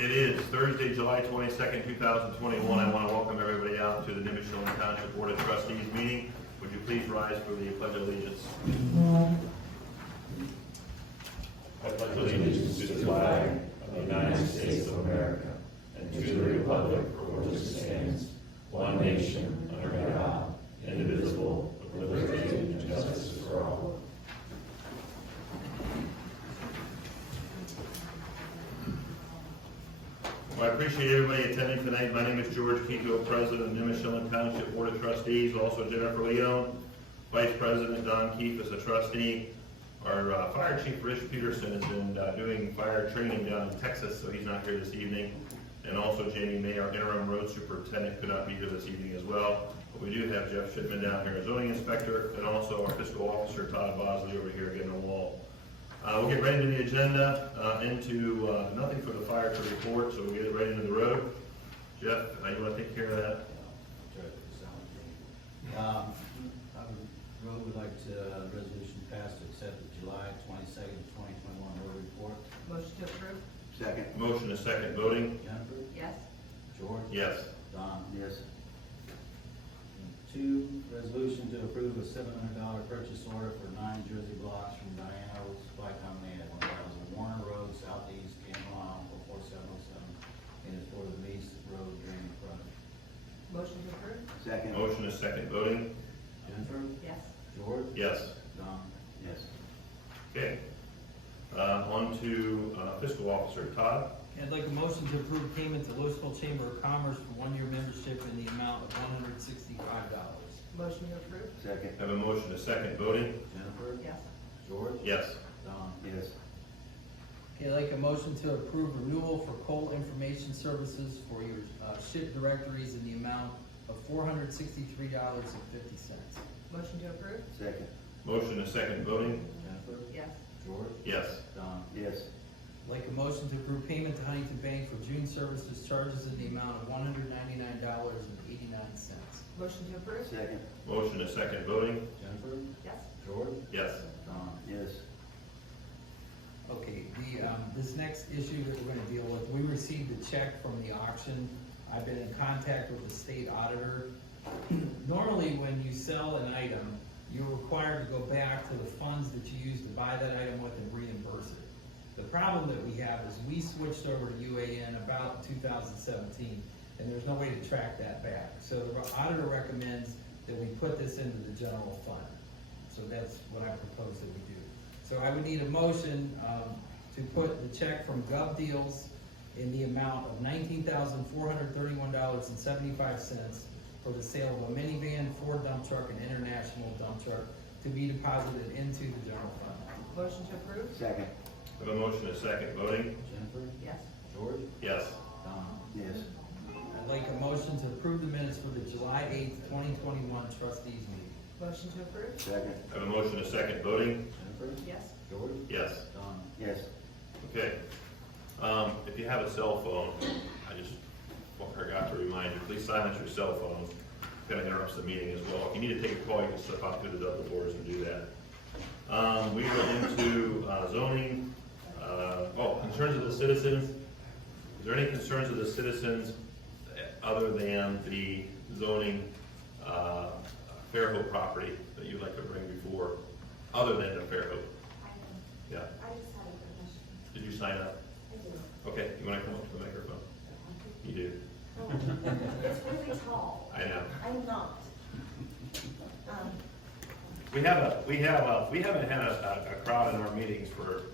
It is Thursday, July 22nd, 2021. I want to welcome everybody out to the Nimishillen Township Board of Trustees meeting. Would you please rise for the Pledge of Allegiance? I pledge allegiance to the flag of the United States of America and to the republic for which it stands, one nation, under God, indivisible, with liberty and justice for all. Well, I appreciate everybody attending tonight. My name is George Keto, President of Nimishillen Township Board of Trustees. Also Jennifer Leone, Vice President. Don Keefe is a trustee. Our Fire Chief Rich Peterson has been doing fire training down in Texas, so he's not here this evening. And also Jamie May, our interim road superintendent, could not be here this evening as well. But we do have Jeff Shipman down here, zoning inspector, and also our fiscal officer, Todd Bosley, over here getting the wall. We'll get right into the agenda, into nothing for the fire to report, so we'll get it right into the road. Jeff, you want to take care of that? Road would like to, resolution passed to accept the July 22nd, 2021 road report. Motion to approve? Second. Motion is second. Voting? Jennifer? Yes. George? Yes. Don? Yes. And two, resolution to approve a $700 purchase order for 9 Jersey blocks from Diana Supply Company at 1000 Warner Road, Southeast, Cameron, 44707, and it's for the Mace Road drainage project. Motion to approve? Second. Motion is second. Voting? Jennifer? Yes. George? Yes. Don? Yes. Okay. On to fiscal officer, Todd. I'd like a motion to approve payment to Louisville Chamber of Commerce for 1-year membership in the amount of $165. Motion to approve? Second. Have a motion is second. Voting? Jennifer? Yes. George? Yes. Don? Yes. Okay, I'd like a motion to approve renewal for coal information services for your ship directories in the amount of $463.50. Motion to approve? Second. Motion is second. Voting? Jennifer? Yes. George? Yes. Don? Yes. I'd like a motion to approve payment to Huntington Bank for June services charges in the amount of $199.89. Motion to approve? Second. Motion is second. Voting? Jennifer? Yes. George? Yes. Don? Yes. Okay, this next issue that we're gonna deal with, we received a check from the auction. I've been in contact with the state auditor. Normally, when you sell an item, you're required to go back to the funds that you used to buy that item with and reimburse it. The problem that we have is we switched over to UAN about 2017, and there's no way to track that back. So the auditor recommends that we put this into the general fund. So that's what I propose that we do. So I would need a motion to put the check from Gov Deals in the amount of $19,431.75 for the sale of a minivan, Ford dump truck, and international dump truck to be deposited into the general fund. Motion to approve? Second. Have a motion is second. Voting? Jennifer? Yes. George? Yes. Don? Yes. I'd like a motion to approve the minutes for the July 8th, 2021 trustees meeting. Motion to approve? Second. Have a motion is second. Voting? Jennifer? Yes. George? Yes. Don? Yes. Okay. If you have a cell phone, I just forgot to remind you, please silence your cell phone. Kind of interrupts the meeting as well. If you need to take a call, you can step out through the double doors and do that. We go into zoning. Concerns of the citizens. Is there any concerns of the citizens other than the zoning Fairhope property that you'd like to bring before, other than the Fairhope? Yeah. I just had a quick question. Did you sign up? I did. Okay, you want to come up to the microphone? You do. Oh, it's really tall. I know. I'm not. We haven't had a crowd in our meetings for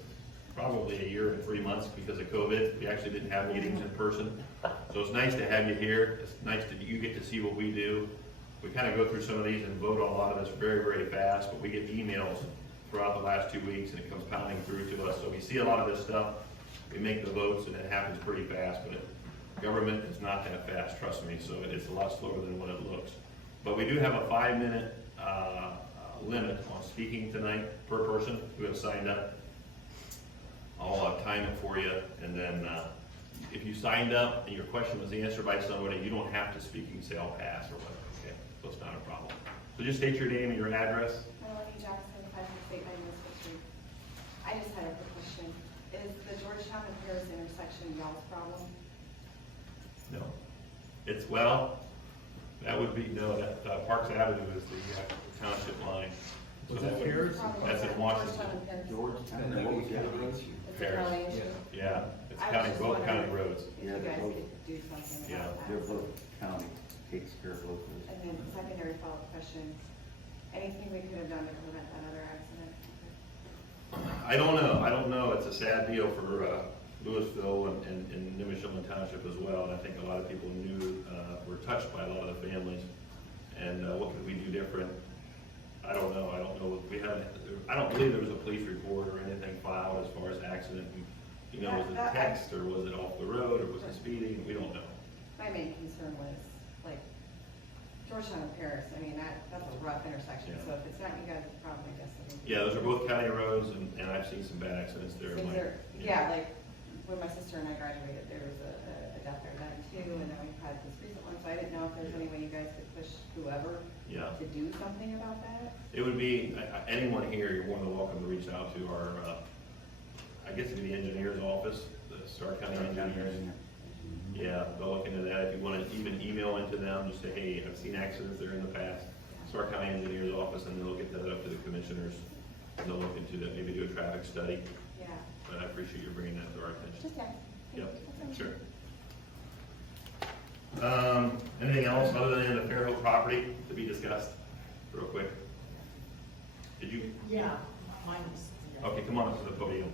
probably a year and 3 months because of COVID. We actually didn't have meetings in person. So it's nice to have you here. It's nice that you get to see what we do. We kind of go through some of these and vote on a lot of this very, very fast, but we get emails throughout the last 2 weeks and it comes pounding through to us. So we see a lot of this stuff. We make the votes and it happens pretty fast, but government is not that fast, trust me. So it's a lot slower than what it looks. But we do have a 5-minute limit on speaking tonight per person who has signed up. I'll time it for you, and then if you signed up and your question was answered by somebody, you don't have to speak. You can say, I'll pass or whatever, okay? So it's not a problem. So just state your name and your address. Melanie Jackson, 568 West Street. I just had a quick question. Is the Georgetown and Paris intersection y'all's problem? No. It's, well, that would be, no, that Parks Avenue is the township line. So Was that it would- Paris? That's in Washington. Georgetown and Paris. Georgetown, and what was the other road? It's a Paris. county issue. Yeah, it's I was county, just both county wondering roads. If Yeah, you they're guys both- could do something Yeah, about They're that. both county, takes care of both of those. And then secondary follow-up question, anything we could have done to prevent that other accident? I don't know, it's a sad deal for Louisville and Nimishillen Township as well, and I think a lot of people were touched by a lot of the families. And what could we do different? I don't know, I don't believe there was a police report or anything filed as far as accident. You know, was it That- text, or was it off the road, or was it speeding? We don't know. My main concern was, like, Georgetown and Paris, I mean, that's a rough intersection, Yeah. so if it's not you guys' problem, I guess it would be. Yeah, those are both county roads, and I've seen some bad accidents there. Is like- there, yeah, like, when my sister and I graduated, there was a death there then too, and then we've had this recent one, so I didn't know if there's any way you guys could push whoever Yeah. to do something about that. It would be, anyone here, you're more than welcome to reach out to our, I guess it'd be the engineer's office, the Stark County Engineers. Yeah, they'll look into that. If you want to even email into them, just say, hey, I've seen accidents there in the past. Stark County Engineers office, and they'll get that up to the commissioners. And they'll look into that, maybe do a traffic study. Yeah. But I appreciate you bringing that to our attention. Just that. Yep, sure. Anything else other than the Fairhope property to be discussed, real quick? Did you, Yeah, mine was. okay, come on up to the podium.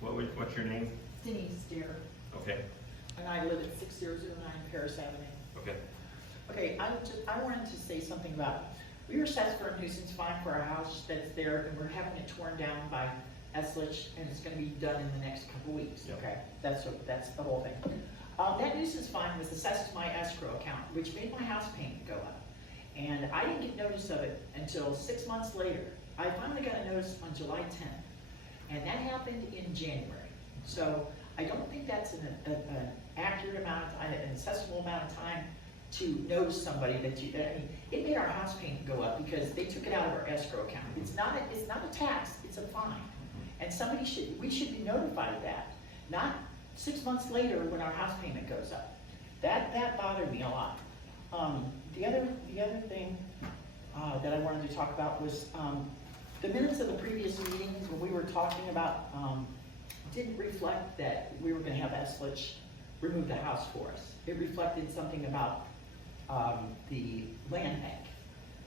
What's your name? Denise Deer, Okay, and I live at 6009 Paris Avenue. okay. Okay, I wanted to say something about, we were assessed for a nuisance fine for our house that's there, and we're having it torn down by Eslich, and it's gonna be done in the next couple weeks, Yep. okay? That's the whole thing. That nuisance fine was assessed to my escrow account, which made my house payment go up. And I didn't get notice of it until 6 months later. I finally got a notice on July 10th, and that happened in January. So I don't think that's an accurate amount of time, an accessible amount of time to notice somebody that you, I mean, it made our house payment go up because they took it out of our escrow account. It's not a tax, it's a fine. And we should be notified of that, not 6 months later when our house payment goes up. That bothered me a lot. The other thing that I wanted to talk about was the minutes of the previous meetings when we were talking about didn't reflect that we were gonna have Eslich remove the house for us. It reflected something about the land bank,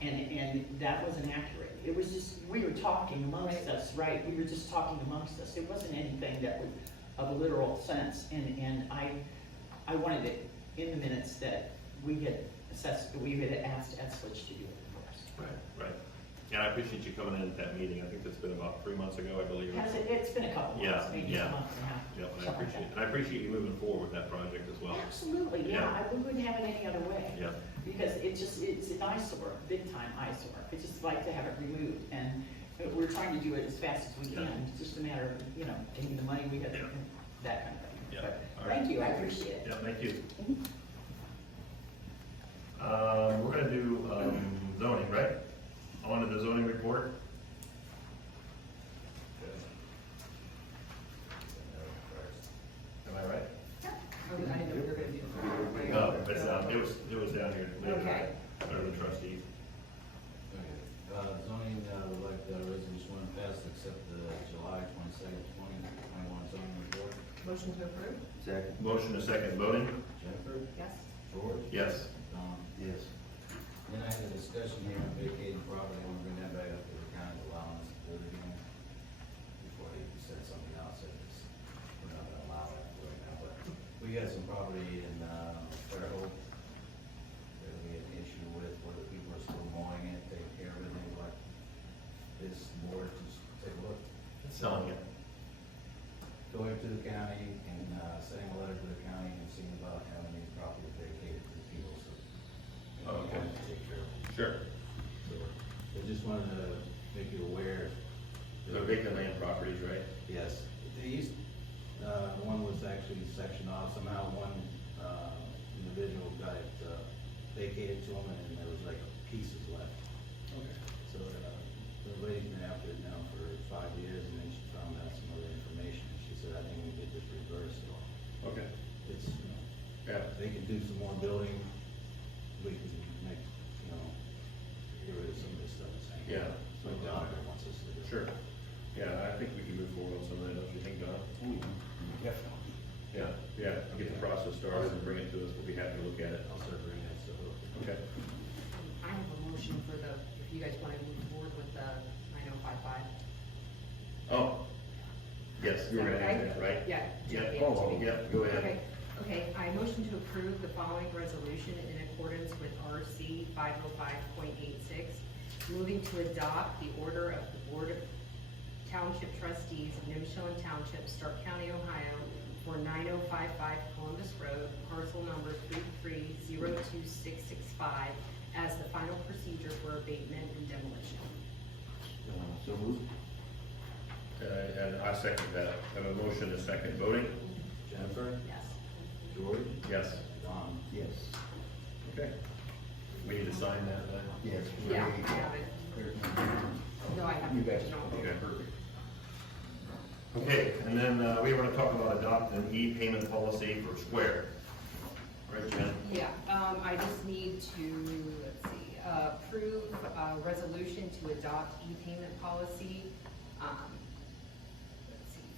and that wasn't accurate. It was just, we were talking amongst us, right? We were just talking amongst us. It wasn't anything that was of a literal sense, and I wanted it in the minutes that we had asked Eslich to do it for us. Right. Yeah, I appreciate you coming in at that meeting. I think that's been about 3 months ago, I believe. It's been a couple Yeah, months, maybe yeah. a month and a half. Yep, and I something like appreciate, that. and I appreciate you moving forward with that project as well. Absolutely, yeah, we wouldn't have it any other way. Yeah. Because it's an eyesore, big time eyesore. It's just like to have it removed, and we're trying to do it as fast as we can. Yeah. It's just a matter of, getting the money we had, Yeah. that kind of thing. Yeah. But All right. Thank you, I appreciate it. Yeah, thank you. We're gonna do zoning, right? On to the zoning report. Am I right? Oh, I didn't know we were gonna do. No, it's, it was down here. Okay. Under the trustees. Okay, zoning, would like the resolution one passed, accept the July 22nd, 2021 zoning report. Motion to approve? Second. Motion to second voting? Jennifer? Yes. George? Yes. Don? Yes. Then I had a discussion here on vacating property, I want to bring that back up to the county allowance to do it again. Before they said something else, that is, we're not gonna allow it right now, but we got some property in, Fairhope that we had an issue with, where the people are still mowing it, taking care of it, and like, this board, just take a look. Selling it. Going to the county and, sending a letter to the county and seeing about having these properties vacated to the people, so. Oh, okay. Take care of it. Sure. So, I just wanted to make you aware. They're vacant land properties, right? Yes, they used, one was actually sectioned off, somehow one, individual got it vacated to him, and there was like pieces left. Okay. So, the lady's been after it now for 5 years, and then she found out some other information, and she said, I think we could just reverse it all. Okay. It's, Yeah. they can do some more building, we can make, get rid of some of this stuff, saying. Yeah. Like the auditor wants us to do. Sure. Yeah, I think we can move forward on some of that, don't you think, Don? Definitely. Yeah, yeah, get the process started and bring it to us, we'll be happy to look at it. I'll start bringing that stuff up. Okay. I have a motion for the, if you guys wanna move forward with the 9055. Oh, yes, you were gonna add that, right? Yeah. Yeah, yeah, go ahead. Okay, I motion to approve the following resolution in accordance with RC 505.86, moving to adopt the order of the Board of Township Trustees of Nimishillen Township, Stark County, Ohio, for 9055 Columbus Road, parcel number 3302665, as the final procedure for abatement and demolition. So moved. And I second that, have a motion, a second, voting? Jennifer, Yes. George, Yes. Don. Yes. Okay. We need to sign that, then? Yes. Yeah, I have it. No, I have. You guys. Okay, perfect. Okay, and then, we want to talk about adopting an e-payment policy for Square. Right, Jen? Yeah, I just need to, let's see, approve a resolution to adopt e-payment policy,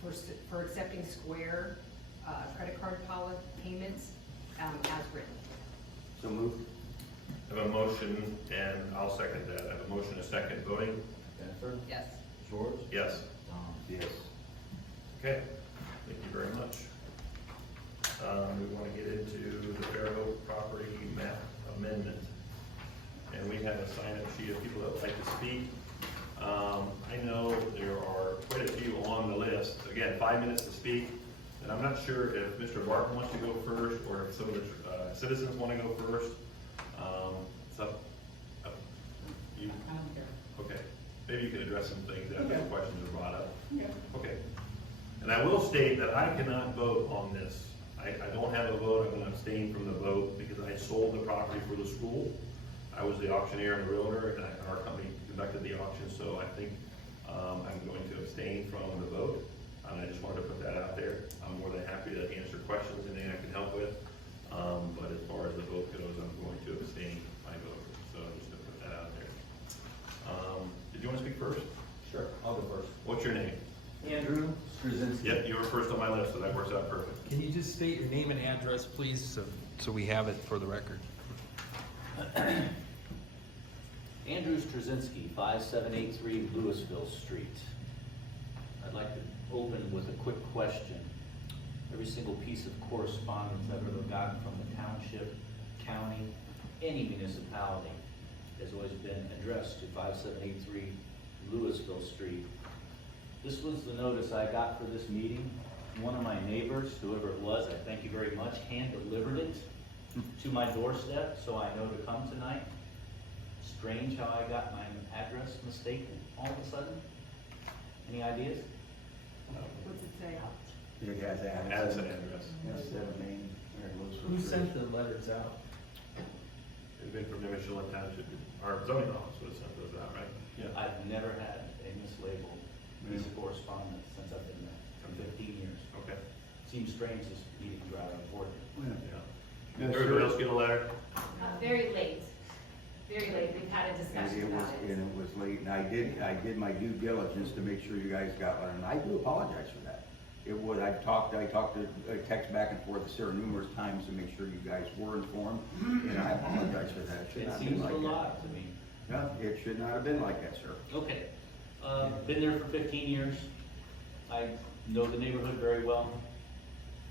let's see, for accepting Square, credit card payments, as written. So moved. Have a motion, and I'll second that. I have a motion, a second, voting? Jennifer, Yes. George, Yes. Don. Yes. Okay, thank you very much. We want to get into the Fairhope property map amendment. And we have a sign-up sheet of people that would like to speak. I know there are quite a few on the list. Again, 5 minutes to speak. And I'm not sure if Mr. Barton wants to go first, or if some of the citizens want to go first. It's up, you, okay. Maybe you can address some things after the questions are brought up. Okay. And I will state that I cannot vote on this. I don't have a vote, I'm gonna abstain from the vote because I sold the property for the school. I was the auctioneer and the realtor, and our company conducted the auction, so I think, I'm going to abstain from the vote. And I just wanted to put that out there. I'm more than happy to answer questions, anything I can help with. But as far as the vote goes, I'm going to abstain my vote, so just to put that out there. Did you wanna speak first? Sure, I'll go first. What's your name? Andrew Straczynski. Yep, you were first on my list, so that works out perfect. Can you just state your name and address, please, so we have it for the record? Andrew Straczynski, 5783 Louisville Street. I'd like to open with a quick question. Every single piece of correspondence I've ever gotten from the township, county, any municipality has always been addressed to 5783 Louisville Street. This was the notice I got for this meeting. One of my neighbors, whoever it was, I thank you very much, hand-delivered it to my doorstep, so I know to come tonight. Strange how I got my address mistaken all of a sudden. Any ideas? What's it say? You guys add. Add an address. Yes, 7 Main, or Louisville Who Street. sent the letters out? It's been from Nimishillen Township, our zoning office would have sent those out, right? Yeah. I've never had a mislabeled piece of correspondence since I've been there, for 15 years. Okay. Seems strange this meeting driving important. Yeah. Yes, Everybody sir. else get a letter? Very late, we've had a discussion about it. And it was late, and I did my due diligence to make sure you guys got one, and I do apologize for that. I talked to, text back and forth to Sarah numerous times to make sure you guys were informed, and I apologize for that. It should It not have been seems a like that. lot to me. No, it should not have been like that, sir. Okay, been there for 15 years. I know the neighborhood very well.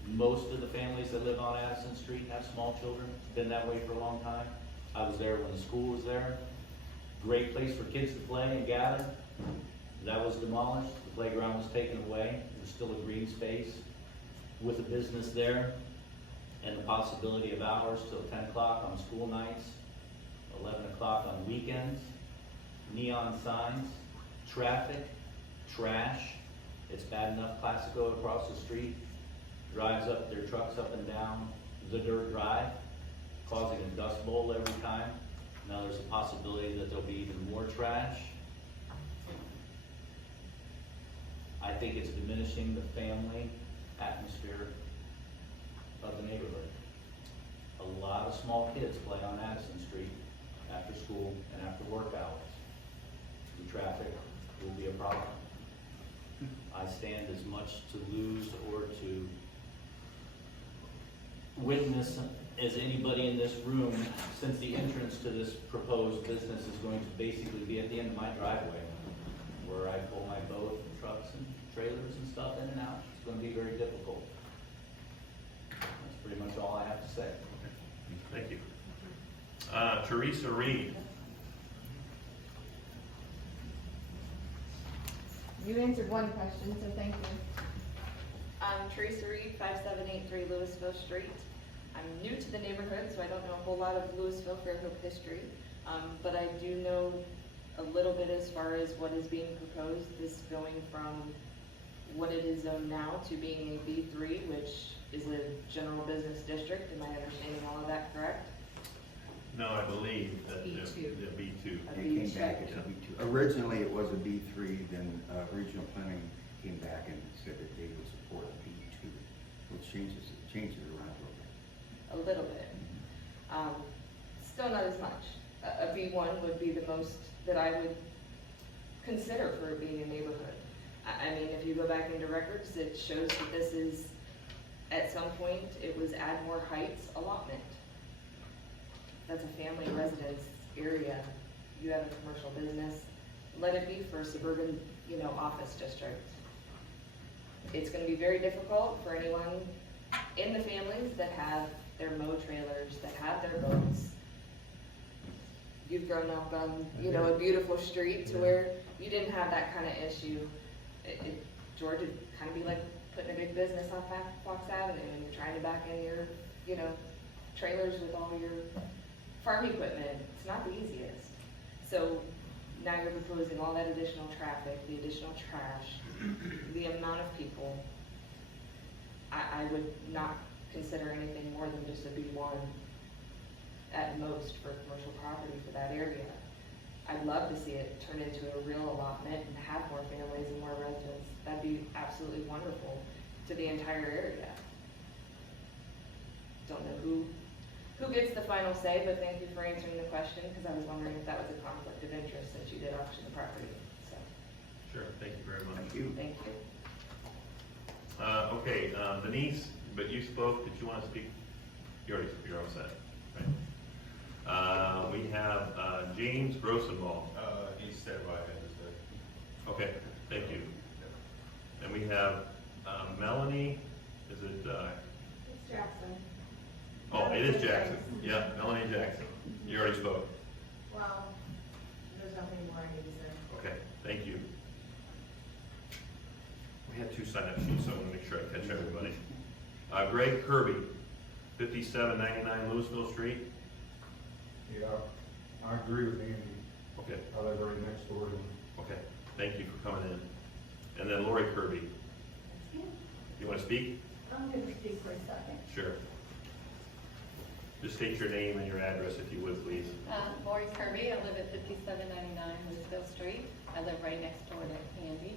Most of the families that live on Addison Street have small children. It's been that way for a long time. I was there when the school was there. Great place for kids to play and gather. That was demolished. The playground was taken away. There's still a green space with a business there, and the possibility of hours till 10 o'clock on school nights, 11 o'clock on weekends, neon signs, traffic, trash. It's bad enough Classico across the street drives up their trucks up and down the dirt drive, causing a dust bowl every time. Now there's a possibility that there'll be even more trash. I think it's diminishing the family atmosphere of the neighborhood. A lot of small kids play on Addison Street after school and after work hours. The traffic will be a problem. I stand as much to lose or to witness as anybody in this room, since the entrance to this proposed business is going to basically be at the end of my driveway, where I pull my boat and trucks and trailers and stuff in and out. It's gonna be very difficult. That's pretty much all I have to say. Thank you. Teresa Reed. You answered one question, so thank you. I'm Teresa Reed, 5783 Louisville Street. I'm new to the neighborhood, so I don't know a whole lot of Louisville Fairhope history, but I do know a little bit as far as what is being proposed. This going from what it is zoned now to being a B3, which is a general business district. Am I understanding all of that correct? No, I believe that B2. the B2. A It came B2. back as a B2. Originally, it was a B3, then regional planning came back and said that they would support a B2, which changes it around a little bit. A little bit. Still not as much. A B1 would be the most that I would consider for it being a neighborhood. I mean, if you go back into records, it shows that this is, at some point, it was Admore Heights allotment. That's a family residence area. You have a commercial business, let it be for a suburban, office district. It's gonna be very difficult for anyone in the families that have their mow trailers, that have their boats. You've grown up on, a beautiful street to where you didn't have that kind of issue. George, it'd kind of be like putting a big business on Fox Avenue and you're trying to back in your, trailers with all your farm equipment. It's not the easiest. So now you're proposing all that additional traffic, the additional trash, the amount of people. I would not consider anything more than just a B1 at most for commercial property for that area. I'd love to see it turn into a real allotment and have more families and more residents. That'd be absolutely wonderful to the entire area. Don't know who gets the final say, but thank you for answering the question, because I was wondering if that was a conflict of interest since you did auction the property, so, Sure, thank you very much. Thank you. thank you. Okay, Denise, but you spoke, did you want to speak? You're all set, right? We have James Grossenball. He said what I had to say. Okay, thank you. And we have Melanie, is it, It's Jackson. oh, it is Jackson. Yeah, Melanie Jackson. You already spoke. Well, there's nothing more I need to say. Okay, thank you. We had two sign-up sheets, so I want to make sure I catch everybody. Greg Kirby, 5799 Louisville Street. Yeah, I agree with Andy. Okay, I live right next door to him. okay, thank you for coming in. And then Lori Kirby, you want to speak? I'm going to speak for a second. Sure. Just state your name and your address if you would, please. Lori Kirby, I live at 5799 Louisville Street. I live right next door to Andy.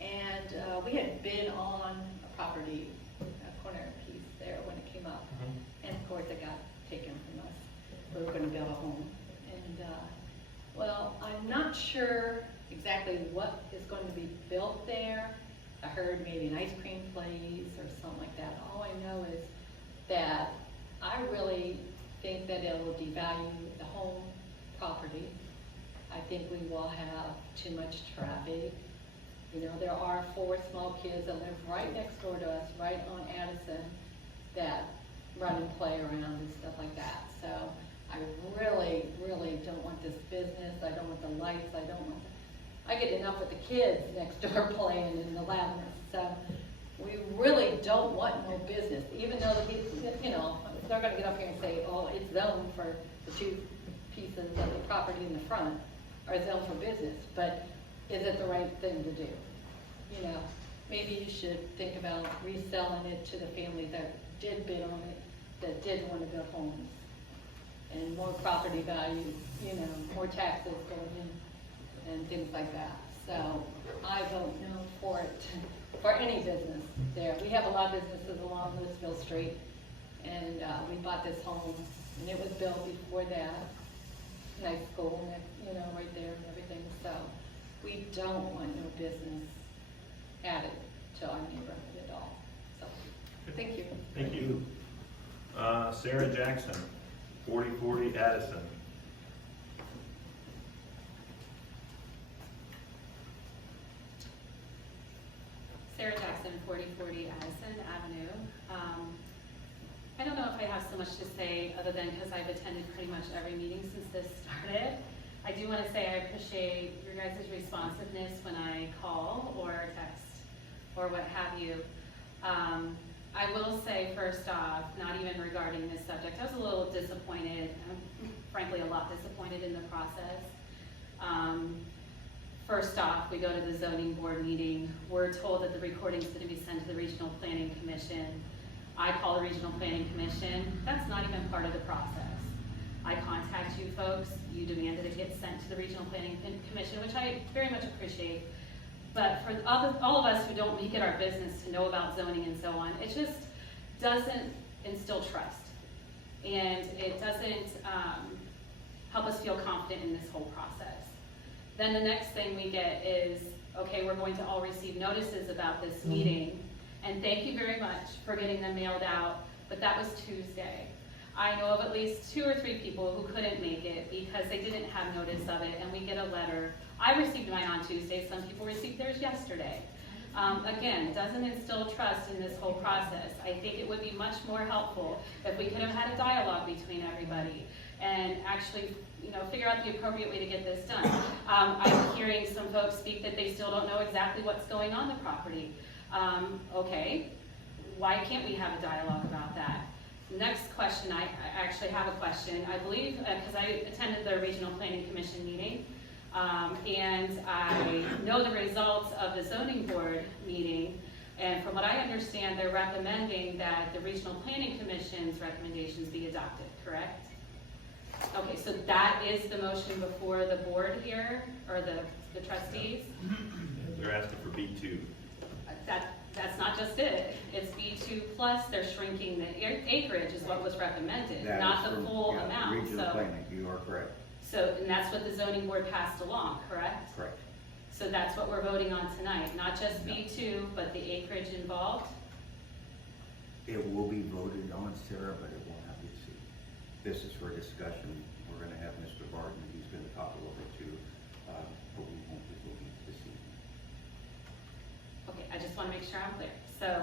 And we had bid on a property, a corner piece there when it came up. And of course it got taken from us. We were gonna build a home. And, well, I'm not sure exactly what is going to be built there. I heard maybe an ice cream place or something like that. All I know is that I really think that it will devalue the home property. I think we will have too much traffic. There are 4 small kids that live right next door to us, right on Addison, that run and play around and stuff like that. So I really, really don't want this business. I don't want the lights. I get enough with the kids next door playing in the loudness. So we really don't want no business, even though they're gonna get up here and say, oh, it's zoned for the 2 pieces of the property in the front, or zoned for business, but is it the right thing to do? Maybe you should think about reselling it to the families that did bid on it, that did want to build homes. And more property values, more taxes going in, and things like that. So I vote no for it, for any business there. We have a lot of businesses along Louisville Street, and we bought this home, and it was built before that. Nice school, right there and everything, so we don't want no business added to our neighborhood at all, so, thank you. Thank you. Sarah Jackson, 4040 Addison. Sarah Jackson, 4040 Addison Avenue. I don't know if I have so much to say other than because I've attended pretty much every meeting since this started. I do want to say I appreciate your guys' responsiveness when I call or text or what have you. I will say first off, not even regarding this subject, I was a little disappointed, frankly a lot disappointed in the process. First off, we go to the zoning board meeting, we're told that the recording's gonna be sent to the Regional Planning Commission. I call the Regional Planning Commission, that's not even part of the process. I contact you folks, you demanded it get sent to the Regional Planning Commission, which I very much appreciate. But for all of us who don't make it our business to know about zoning and so on, it just doesn't instill trust. And it doesn't help us feel confident in this whole process. Then the next thing we get is, okay, we're going to all receive notices about this meeting, and thank you very much for getting them mailed out, but that was Tuesday. I know of at least 2 or 3 people who couldn't make it because they didn't have notice of it, and we get a letter. I received mine on Tuesday, some people received theirs yesterday. Again, doesn't instill trust in this whole process. I think it would be much more helpful if we could have had a dialogue between everybody and actually, figure out the appropriate way to get this done. I'm hearing some folks speak that they still don't know exactly what's going on the property. Okay, why can't we have a dialogue about that? Next question, I actually have a question. I believe, because I attended the Regional Planning Commission meeting, and I know the results of the zoning board meeting, and from what I understand, they're recommending that the Regional Planning Commission's recommendations be adopted, correct? Okay, so that is the motion before the board here, or the trustees? They're asking for B2. That's not just it. It's B2 plus they're shrinking the acreage is what was recommended, That not is the from, full yeah, amount, Regional so. planning, you are correct. So, and that's what the zoning board passed along, correct? Correct. So that's what we're voting on tonight, not just No. B2, but the acreage involved? It will be voted on, Sarah, but it will not be received. This is for discussion. We're gonna have Mr. Barton, he's gonna talk a little bit too, but we won't be voting this evening. Okay, I just want to make sure I'm clear. So,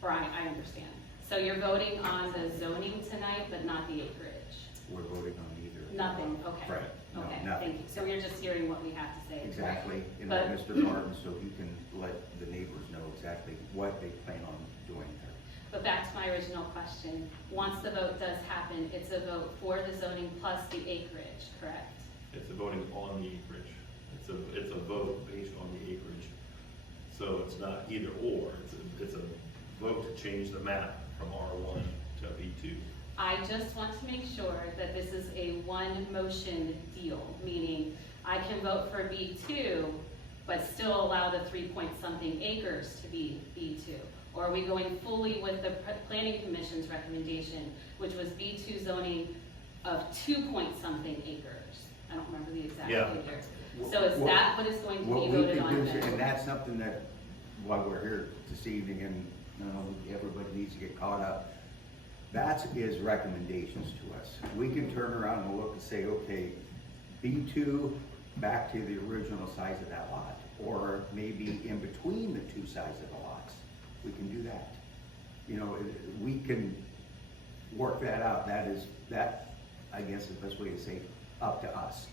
Brian, I understand. So you're voting on the zoning tonight, but not the acreage? We're voting on neither. Nothing, okay. Right, no, Okay, nothing. thank you. So we're just hearing what we have to say. Exactly, and But- let Mr. Barton, so he can let the neighbors know exactly what they plan on doing there. But back to my original question, once the vote does happen, it's a vote for the zoning plus the acreage, correct? It's a voting on the acreage. It's a vote based on the acreage. So it's not either or, it's a vote to change the map from R1 to B2. I just want to make sure that this is a one motion deal, meaning I can vote for B2, but still allow the 3-point-something acres to be B2. Or are we going fully with the Planning Commission's recommendation, which was B2 zoning of 2-point-something acres? I don't remember the exact Yeah. figure. So is that what is going to What be we voted can on do, then? and that's something that, while we're here this evening, and, everybody needs to get caught up, that is recommendations to us. We can turn around and look and say, okay, B2 back to the original size of that lot, or maybe in between the 2 sides of the lots. We can do that. We can work that out. That, I guess, is the best way to say, up to us.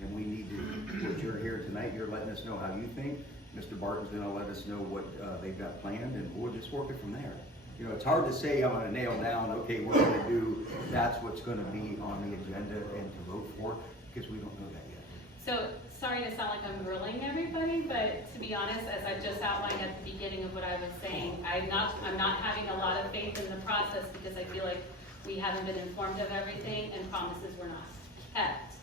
And we need to, what you're here tonight, you're letting us know how you think. Mr. Barton's gonna let us know what they've got planned, and we'll just work it from there. It's hard to say, I'm gonna nail down, okay, we're gonna do, that's what's gonna be on the agenda and to vote for, because we don't know that yet. So, sorry to sound like I'm grilling everybody, but to be honest, as I've just outlined at the beginning of what I was saying, I'm not having a lot of faith in the process because I feel like we haven't been informed of everything and promises were not kept.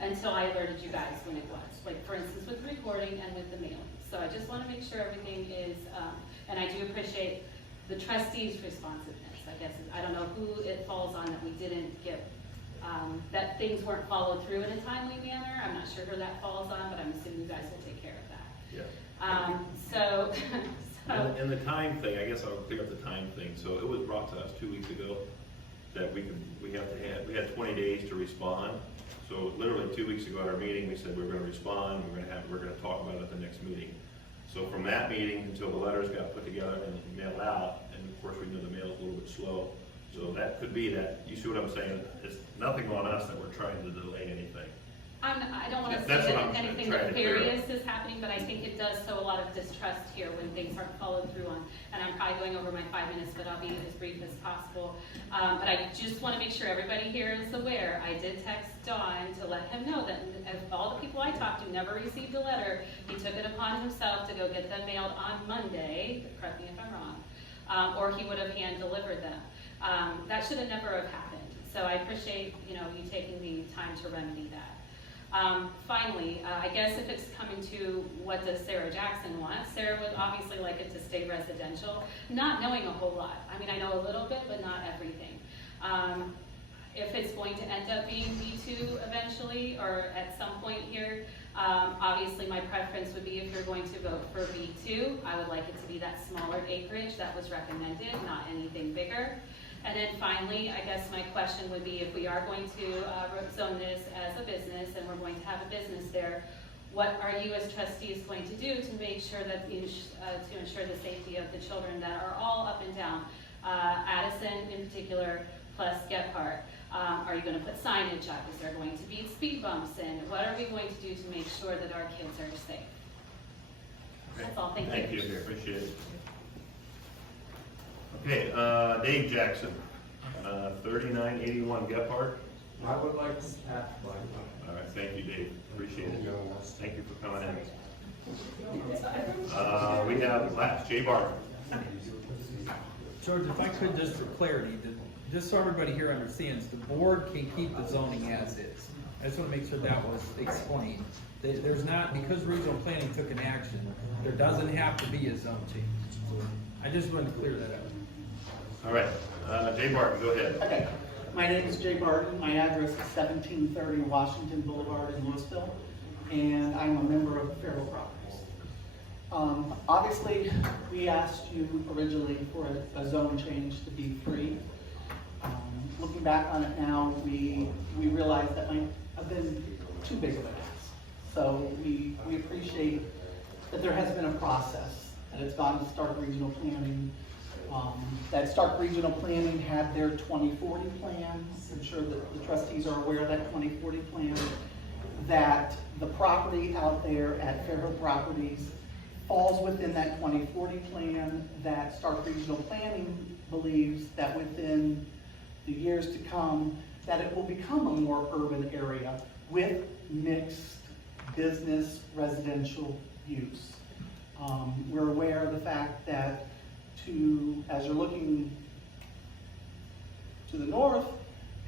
until I alerted you guys when it was, like for instance with the recording and with the mailing. So I just wanna make sure everything is, and I do appreciate the trustees' responsiveness, I guess. I don't know who it falls on that we didn't get, that things weren't followed through in a timely manner. I'm not sure who that falls on, but I'm assuming you guys will take care of that. Yeah. So, And the time thing, I guess I'll clear up the time thing. So it was brought to us 2 weeks ago that we had 20 days to respond. So literally 2 weeks ago at our meeting, we said we were gonna respond, we're gonna talk about it at the next meeting. So from that meeting until the letters got put together and mailed out, and of course we knew the mail's a little bit slow. So that could be that, you see what I'm saying? It's nothing on us that we're trying to delay anything. I don't wanna say That's what that I'm anything trying to clear up. nefarious is happening, but I think it does sow a lot of distrust here when things aren't followed through on. And I'm probably going over my 5 minutes, but I'll be as brief as possible. But I just wanna make sure everybody here is aware. I did text Don to let him know that of all the people I talked to never received a letter. He took it upon himself to go get them mailed on Monday, correct me if I'm wrong, or he would have hand delivered them. That should have never have happened. So I appreciate, you taking the time to remedy that. Finally, I guess if it's coming to what does Sarah Jackson want, Sarah would obviously like it to stay residential, not knowing a whole lot. I mean, I know a little bit, but not everything. If it's going to end up being B2 eventually, or at some point here, obviously my preference would be if you're going to vote for B2, I would like it to be that smaller acreage that was recommended, not anything bigger. And then finally, I guess my question would be, if we are going to zone this as a business and we're going to have a business there, what are you as trustees going to do to make sure that, to ensure the safety of the children that are all up and down, Addison in particular, plus Gephardt? Are you going to put signage up? Is there going to be speed bumps? And what are we going to do to make sure that our kids are safe? That's all, thank you. Thank you, appreciate it. Okay, Dave Jackson, 3981 Gephardt. I would like to ask, All right, thank you, Dave, appreciate it. Thank you for coming in. We have last, Jay Barton. George, if I could, just for clarity, just so everybody here understands, the board can keep the zoning as is. I just want to make sure that was explained. There's not, because regional planning took an action, there doesn't have to be a zone change. I just wanted to clear that up. All right, Jay Barton, go ahead. Okay, my name is Jay Barton. My address is 1730 Washington Boulevard in Louisville, and I'm a member of Fairhope Properties. Obviously, we asked you originally for a zone change to B3. Looking back on it now, we realize that might have been too big of an ask. So we appreciate that there has been a process, and it's gone to Stark Regional Planning. That Stark Regional Planning had their 2040 plan. I'm sure that the trustees are aware of that 2040 plan. That the property out there at Fairhope Properties falls within that 2040 plan. That Stark Regional Planning believes that within the years to come, that it will become a more urban area with mixed business residential use. We're aware of the fact that as you're looking to the north,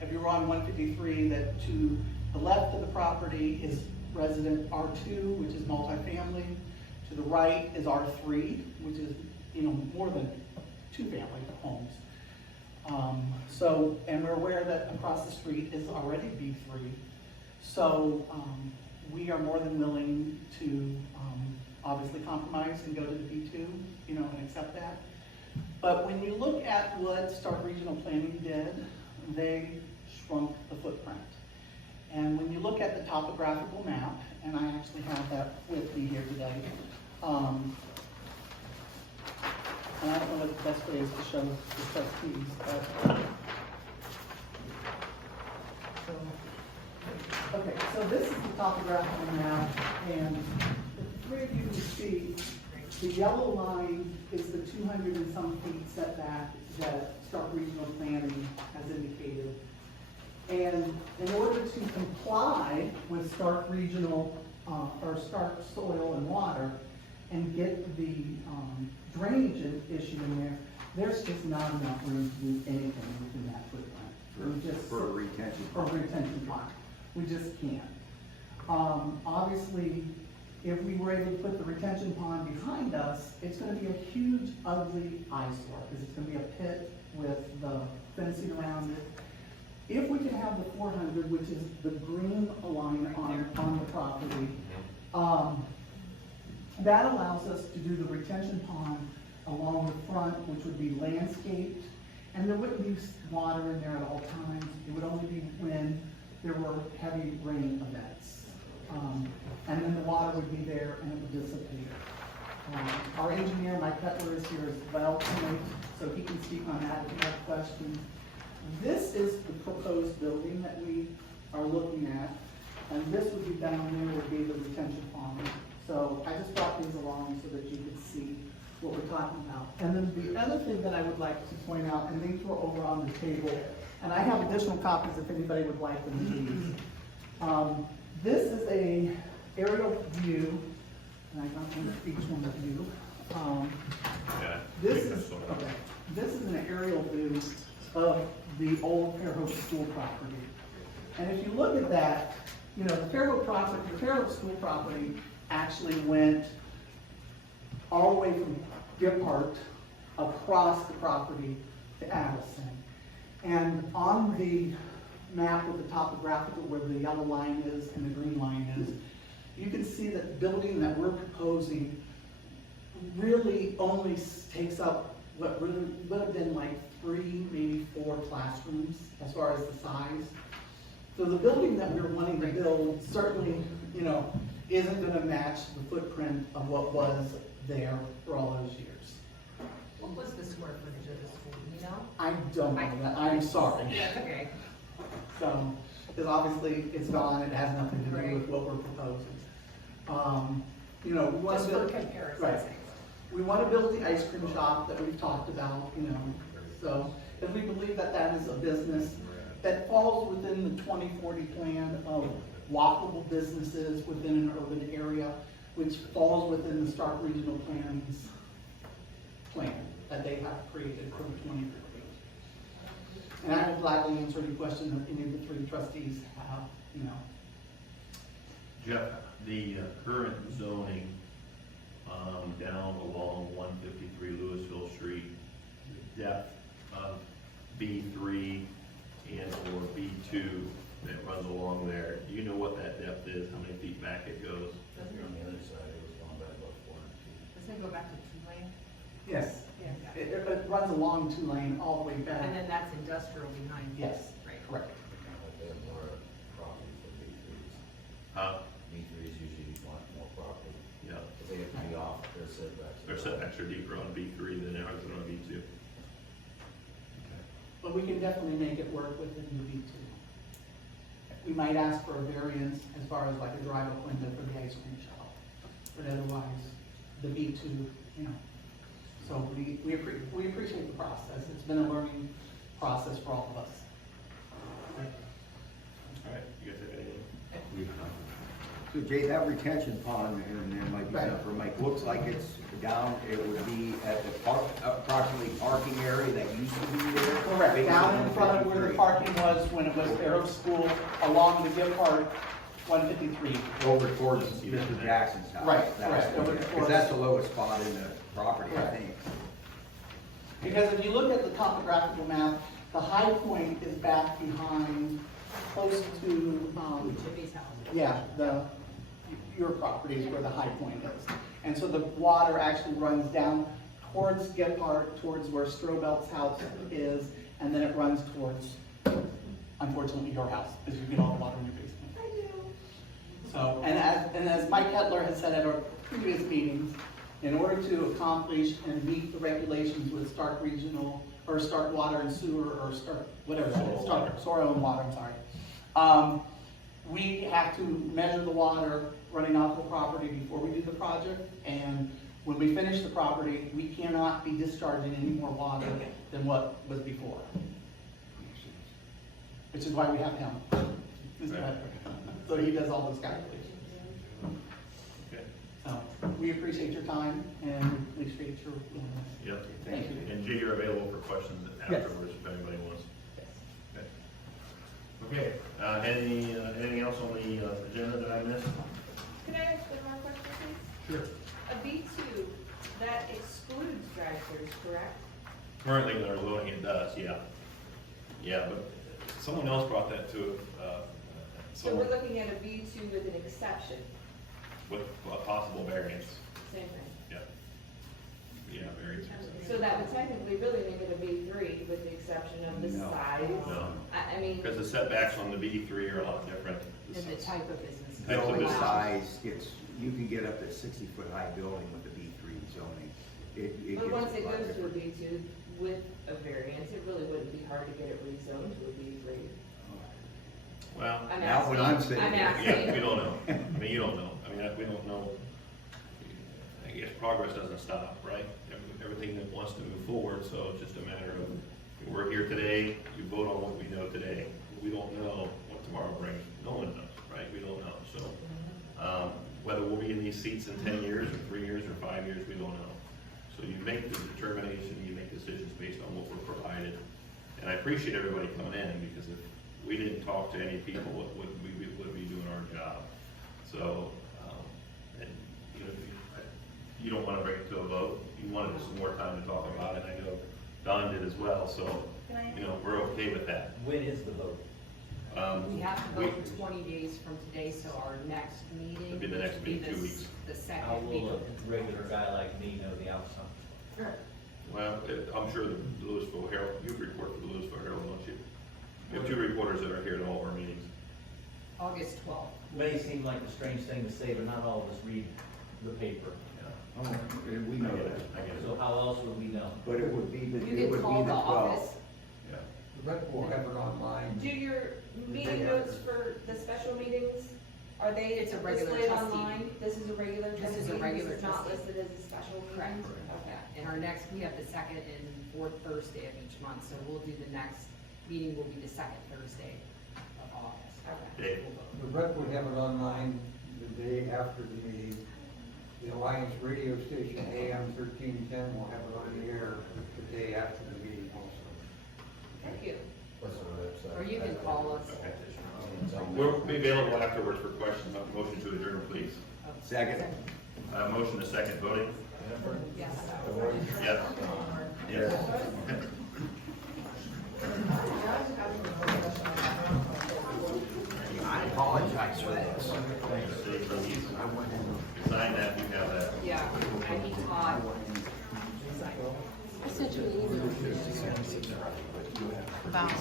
if you're on 153, that to the left of the property is resident R2, which is multifamily. To the right is R3, which is, more than 2 family homes. And we're aware that across the street is already B3. So we are more than willing to obviously compromise and go to the B2, and accept that. But when you look at what Stark Regional Planning did, they shrunk the footprint. And when you look at the topographical map, and I actually have that with me here today, and I don't know what the best way is to show the trustees, but okay, so this is the topographical map, and the 3 of you can see the yellow line is the 200 and some feet setback that Stark Regional Planning has indicated. And in order to comply with Stark Regional, or Stark Soil and Water, and get the drainage issue in there, there's just not enough room to do anything within that footprint. For a retention For a pond. retention pond. We just can't. Obviously, if we were able to put the retention pond behind us, it's gonna be a huge, ugly eyesore, because it's gonna be a pit with the fencing around it. If we can have the 400, which is the green line on the property, that allows us to do the retention pond along the front, which would be landscaped, and there wouldn't be water in there at all times. It would only be when there were heavy rain events. And then the water would be there and it would dissipate. Our engineer, Mike Cutler, is here as well tonight, so he can speak on that if you have questions. This is the proposed building that we are looking at, and this would be down there where we gave the retention pond. So I just brought these along so that you could see what we're talking about. And then the other thing that I would like to point out, and these were over on the table, and I have additional copies if anybody would like them, please. This is a aerial view, and I don't know each one of you. Yeah. This is an aerial view of the old Fairhope school property. And if you look at that, you know, the Fairhope school property actually went all the way from Gephardt across the property to Addison. And on the map with the topographical where the yellow line is and the green line is, you can see that the building that we're proposing really only takes up what really would have been like 3, maybe 4 classrooms as far as the size. So the building that we're wanting to build certainly, you know, isn't gonna match the footprint of what was there for all those years. What was the square footage of the school, you know? I don't know that, I'm sorry. That's okay. So, because obviously it's gone, it has nothing to do with what we're proposing. You know, we want Just to for build, comparison's right. sake. We want to build the ice cream shop that we've talked about, you know. So, if we believe that that is a business that falls within the 2040 plan of walkable businesses within an urban area, which falls within the Stark Regional Planning's plan that they have created for 2040. And I will gladly answer any question that any of the 3 trustees have, you know. Jeff, the current zoning, down along 153 Louisville Street, the depth of B3 and or B2 that runs along there, do you know what that depth is, how many feet back it goes? On the other side, it was going back about 400 feet. Doesn't it go back to 2 lane? Yes, Yeah. it runs along 2 lane all the way back. And then that's industrial behind. Yes, Right. correct. They have more property for B3s. Huh? B3s usually want more property, Yeah, but they have to be off their setbacks. their setbacks are deeper on B3 than ours are on B2. But we can definitely make it work within the B2. We might ask for a variance as far as like a drive-up window for the ice cream shop. But otherwise, the B2, you know. So we appreciate the process. It's been a learning process for all of us. All right, you guys have anything? So Jay, that retention pond, and then like you said, Right. for Mike, looks like it's down, it would be at the approximately parking area that used to be there? Correct, Based down on in front of where the 153. parking was when it was Fairhope School, along the Gephardt 153. Over towards Mr. Jackson's house. Right, That's correct, over Because towards- that's the lowest spot in the property, I Correct. think. Because if you look at the topographical map, the high point is back behind, close to, Jimmy's house. yeah, your property is where the high point is. And so the water actually runs down towards Gephardt, towards where Strobel's house is, and then it runs towards, unfortunately, your house, because you get all the water in your basement. I do. So, and as Mike Kettler has said at our previous meetings, in order to accomplish and meet the regulations with Stark Regional, or Stark Water and Sewer, or Stark, whatever, Stark Soil and Water, I'm sorry. We have to measure the water running off the property before we do the project, and when we finish the property, we cannot be discharging any more water than what was before. Which is why we have him. So he does all those calculations. Okay. So, we appreciate your time and we appreciate your willingness. Yep. Thank you. And Jay, you're available for questions Yes. afterwards if anybody wants. Okay. Okay, Anything else on the agenda that I missed? Can I ask one more question, please? Sure. A B2, that excludes drive-throughs, correct? Currently, in our zoning, it does, yeah. Yeah, but someone else brought that to, So we're looking at a B2 with an exception, with a possible variance, same thing. yeah. Yeah, variance. So that would technically really make it a B3 with the exception of the No. size. No. I mean, Because the setbacks on the B3 are a lot different. And the type of business. Types of Building business. size, you can get up to 60-foot high building with the B3 zoning. It but gets once it lot goes to a different. B2 with a variance, it really wouldn't be hard to get it rezoned to a B3. Well, I'm Now what asking. I'm saying I'm is- asking. yeah, we don't know. I mean, you don't know. I mean, we don't know. I guess progress doesn't stop, right? Everything that wants to move forward, so it's just a matter of, we're here today, you vote on what we know today. We don't know what tomorrow brings. No one knows, right? We don't know. So, whether we'll be in these seats in 10 years or 3 years or 5 years, we don't know. So you make the determination, you make decisions based on what we're provided. And I appreciate everybody coming in, because if we didn't talk to any people, what would we be doing our job? So, and, you know, you don't wanna bring it to a vote, you wanted some more time to talk about it, I know Don did as well, so, you know, we're okay with that. When is the vote? We have to vote for 20 days from today, so our next meeting. It'll be the next which will meeting, 2 weeks. The How second will meeting. a regular guy like me know the outcome? Well, I'm sure the Louisville Herald, you report for the Louisville Herald, don't you? We have 2 reporters that are here at all of our meetings. August 12th. May seem like a strange thing to say, but not all of us read the paper. Oh, we know that. I get it. So how else would we know? But it would be the, You it would can be call the the 12th. office. Yeah. The rep will have it online. Do your meeting notes for the special meetings, are they It's a regular displayed trustee. online? This is a regular This trustee is a meeting? regular This is not trustee. listed as a special meeting? Correct. Okay. And our next, we have the second and fourth Thursday of each month, so we'll do the next meeting will be the second Thursday of August. Dave. The rep would have it online the day after the meeting. The Alliance radio station AM 1310 will have it on the air the day after the meeting also. Thank you. Or you can call us. Okay. We'll be available afterwards for questions. Motion to adjourn, please. Second. Motion to second, voting? Yes. Yes. Yes. I apologize for this. Sign that, you have that. Yeah, I need Todd. I sent you an email about